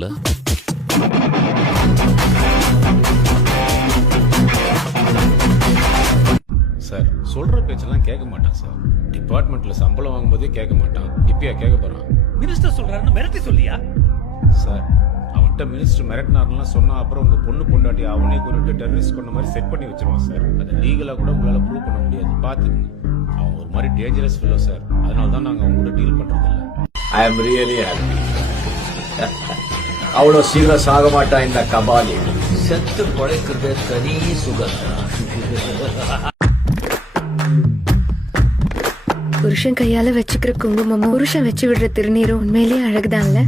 இல்ல? சார் சொல்ற பேச்செல்லாம் கேட்க மாட்டான் சார். டிபார்ட்மெண்ட்ல சம்பளம் வாங்கும்போதே கேட்க மாட்டான். இப்பயா கேட்க போறான்? மினிஸ்டர் சொல்றாருன்னு மிரட்டி சொல்லியா? சார் அவன்கிட்ட மினிஸ்டர் மிரட்டினார்லாம் சொன்னா அப்புறம் உங்க பொண்டாட்டி அவனே குறிப்பிட்டு டெரரிஸ்ட் கொண்ட மாதிரி செட் பண்ணி வச்சிருவான் சார். அதை லீகலா கூட உங்களால ப்ரூவ் பண்ண முடியாது. பாத்துக்கங்க. அவன் ஒரு மாதிரி டேஞ்சரஸ் ஃபெல்லோ சார். அதனால தான் நாங்க அவங்க கூட டீல் பண்றது இல்ல. ஐ அம் ரியலி ஹாப்பி. அவ்வளோ சீக்கிரம் சாக மாட்டான் இந்த கபாலி. செத்து பழைக்கிறது தனி சுகந்தா. புருஷன் கையால வச்சுக்கிற குங்குமமும் புருஷன் வச்சு விடுற திருநீரும் உண்மையிலேயே அழகுதான்ல.